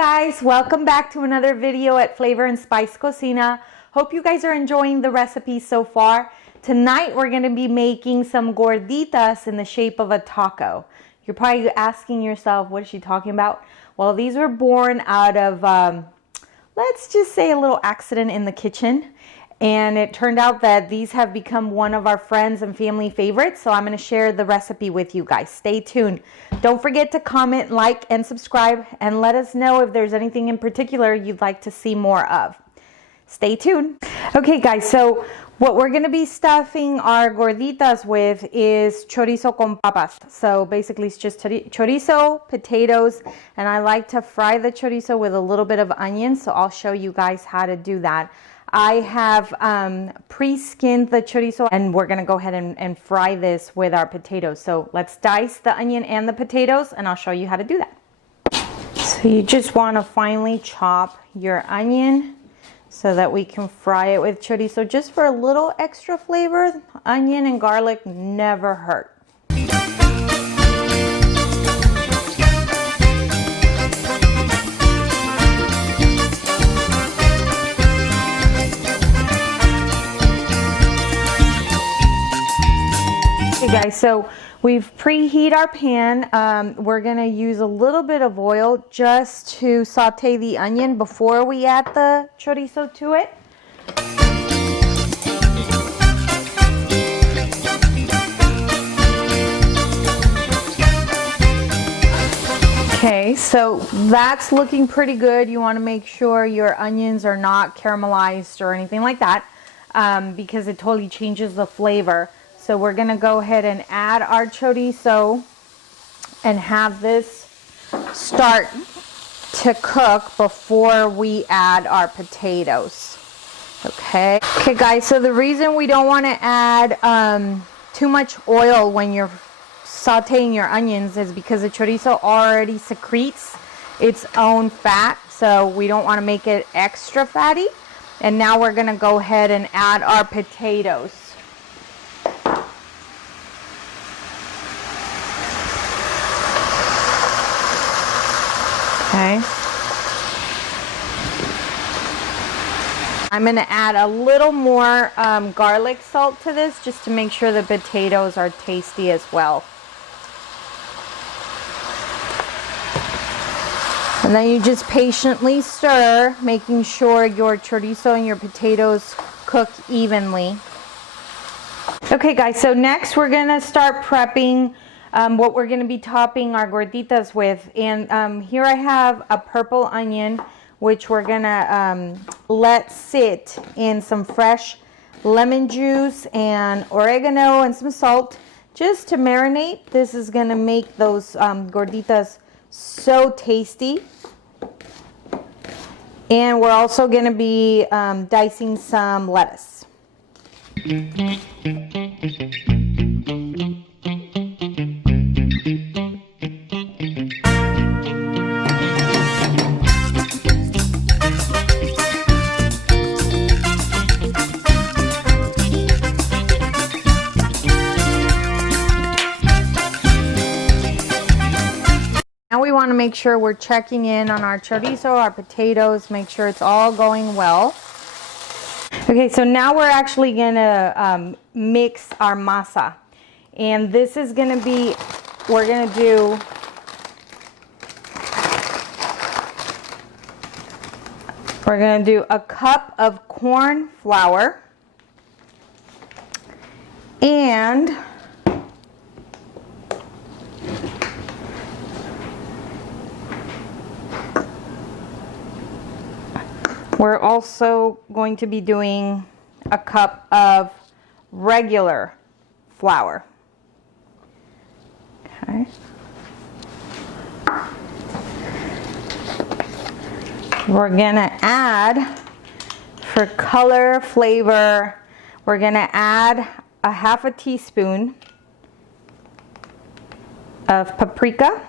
guys, welcome back to another video at Flavor and Spice Cocina. Hope you guys are enjoying the recipe so far. Tonight we're going to be making some gorditas in the shape of a taco. You're probably asking yourself, what is she talking about? Well, these were born out of, let's just say, a little accident in the kitchen. And it turned out that these have become one of our friends and family favorites. So I'm going to share the recipe with you guys. Stay tuned. Don't forget to comment, like, and subscribe. And let us know if there's anything in particular you'd like to see more of. Stay tuned. Okay, guys. So what we're going to be stuffing our gorditas with is chorizo con papas. So basically it's just chorizo, potatoes. And I like to fry the chorizo with a little bit of onion. So I'll show you guys how to do that. I have pre-skinned the chorizo and we're going to go ahead and fry this with our potatoes. So let's dice the onion and the potatoes and I'll show you how to do that. So you just want to finely chop your onion so that we can fry it with chorizo just for a little extra flavor. Onion and garlic never hurt. Okay guys, so we've preheated our pan. We're going to use a little bit of oil just to saute the onion before we add the chorizo to it. Okay, so that's looking pretty good. You want to make sure your onions are not caramelized or anything like that because it totally changes the flavor. So we're going to go ahead and add our chorizo and have this start to cook before we add our potatoes. Okay guys, so the reason we don't want to add too much oil when you're sauteing your onions is because the chorizo already secretes its own fat. So we don't want to make it extra fatty. And now we're going to go ahead and add our potatoes. Okay. I'm going to add a little more garlic salt to this just to make sure the potatoes are tasty as well. And then you just patiently stir, making sure your chorizo and your potatoes cook evenly. Okay guys, so next we're going to start prepping what we're going to be topping our gorditas with. And here I have a purple onion, which we're going to let sit in some fresh lemon juice and oregano and some salt just to marinate. This is going to make those gorditas so tasty. And we're also going to be dicing some lettuce. Now we want to make sure we're checking in on our chorizo, our potatoes, make sure it's all going well. Okay, so now we're actually going to mix our masa. And this is going to be, we're going to do a cup of corn flour and we're also going to be doing a cup of regular flour. Okay. We're going to add, for color, flavor, we're going to add a half a teaspoon of paprika.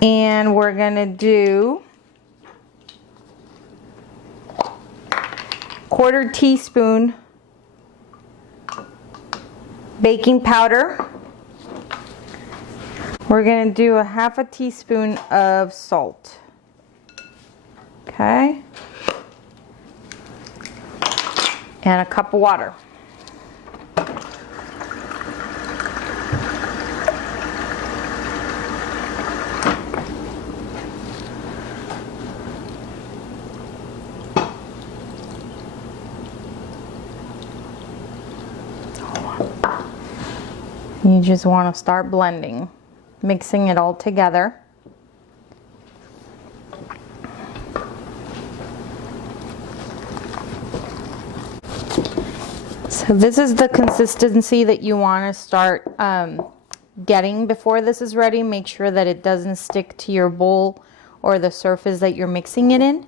And we're going to do quarter teaspoon baking powder, We're gonna do a half a teaspoon of salt. Okay. And a cup of water. You just want to start blending, mixing it all together. So this is the consistency that you want to start getting before this is ready. Make sure that it doesn't stick to your bowl or the surface that you're mixing it in.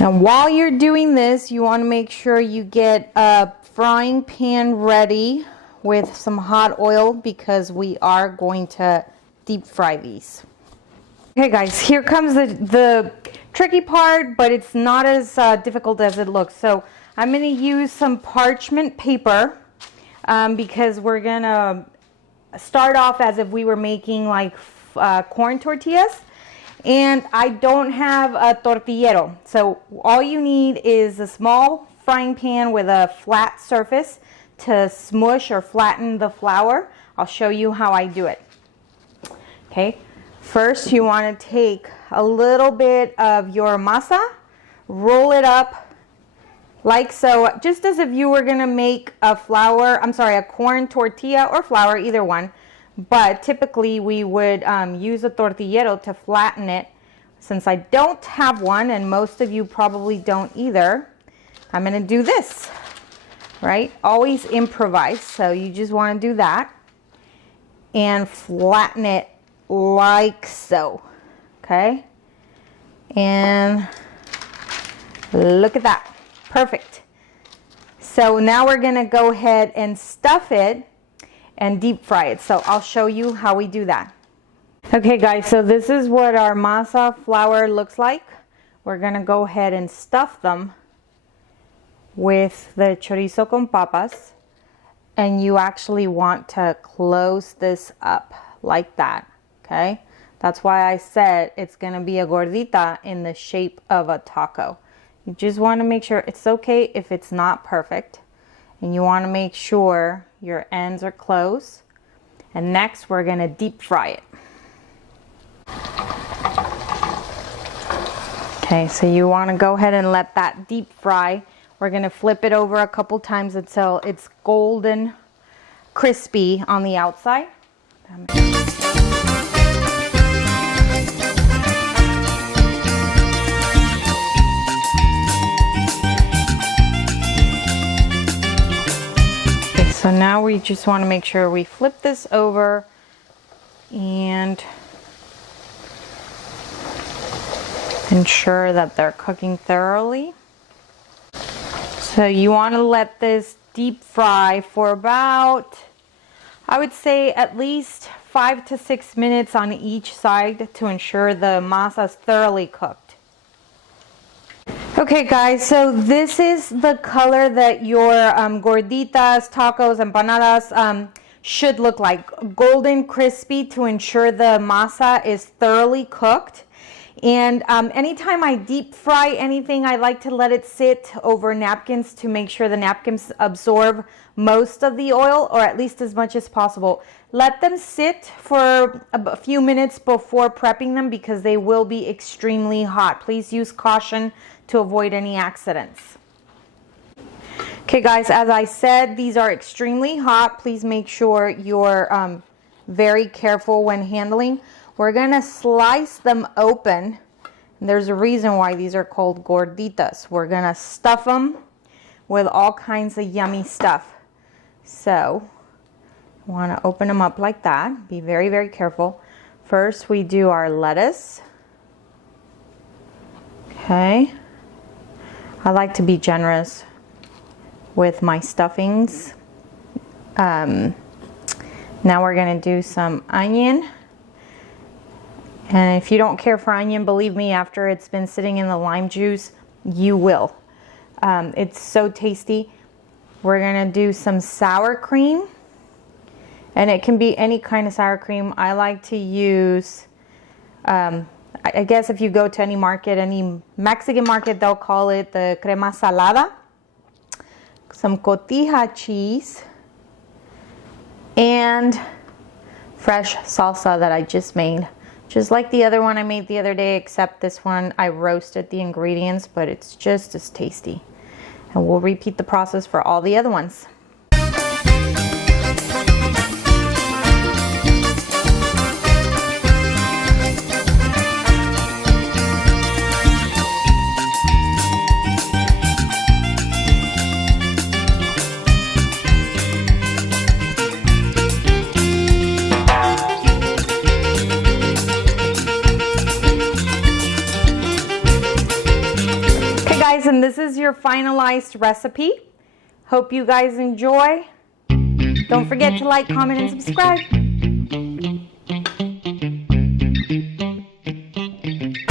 And while you're doing this, you want to make sure you get a frying pan ready with some hot oil because we are going to deep fry these. Okay guys, here comes the tricky part, but it's not as difficult as it looks. So I'm going to use some parchment paper because we're going to start off as if we were making like corn tortillas. And I don't have a tortillero. So all you need is a small frying pan with a flat surface to smush or flatten the flour. I'll show you how I do it. Okay, first you want to take a little bit of your masa, roll it up like so, just as if you were gonna make a corn tortilla or flour, either one. But typically we would use a tortillero to flatten it. Since I don't have one, and most of you probably don't either, I'm going to do this, right? Always improvise. So you just want to do that and flatten it like so, okay? And look at that, perfect. So now we're going to go ahead and stuff it and deep fry it. So I'll show you how we do that. Okay guys, so this is what our masa flour looks like. We're gonna go ahead and stuff them with the chorizo con papas, and you actually want to close this up like that, okay? That's why I said it's gonna be a gordita in the shape of a taco. You just want to make sure it's okay if it's not perfect, and you want to make sure your ends are closed. And next we're gonna deep fry it. Okay, so you want to go ahead and let that deep fry. We're gonna flip it over a couple times until it's golden crispy on the outside. So now we just want to make sure we flip this over and ensure that they're cooking thoroughly. So you want to let this deep fry for about, I would say at least 5 to 6 minutes on each side to ensure the masa is thoroughly cooked. Okay guys, so this is the color that your gorditas, tacos, empanadas should look like. Golden crispy to ensure the masa is thoroughly cooked. And anytime I deep fry anything, I like to let it sit over napkins to make sure the napkins absorb most of the oil, or at least as much as possible. Let them sit for a few minutes before prepping them because they will be extremely hot. Please use caution to avoid any accidents. Okay guys, as I said, these are extremely hot. Please make sure you're very careful when handling. We're gonna slice them open. And there's a reason why these are called gorditas. We're gonna stuff them with all kinds of yummy stuff. So, you wanna open them up like that. Be very, very careful. First, we do our lettuce. Okay. I like to be generous with my stuffings. Now we're gonna do some onion. And if you don't care for onion, believe me, after it's been sitting in the lime juice, you will. It's so tasty. We're gonna do some sour cream, and it can be any kind of sour cream. I like to use, I guess if you go to any market, any Mexican market, they'll call it the crema salada. Some Cotija cheese, and fresh salsa that I just made. Just like the other one I made the other day, except this one I roasted the ingredients, but it's just as tasty. And we'll repeat the process for all the other ones. And this is your finalized recipe. Hope you guys enjoy. Don't forget to like, comment, and subscribe.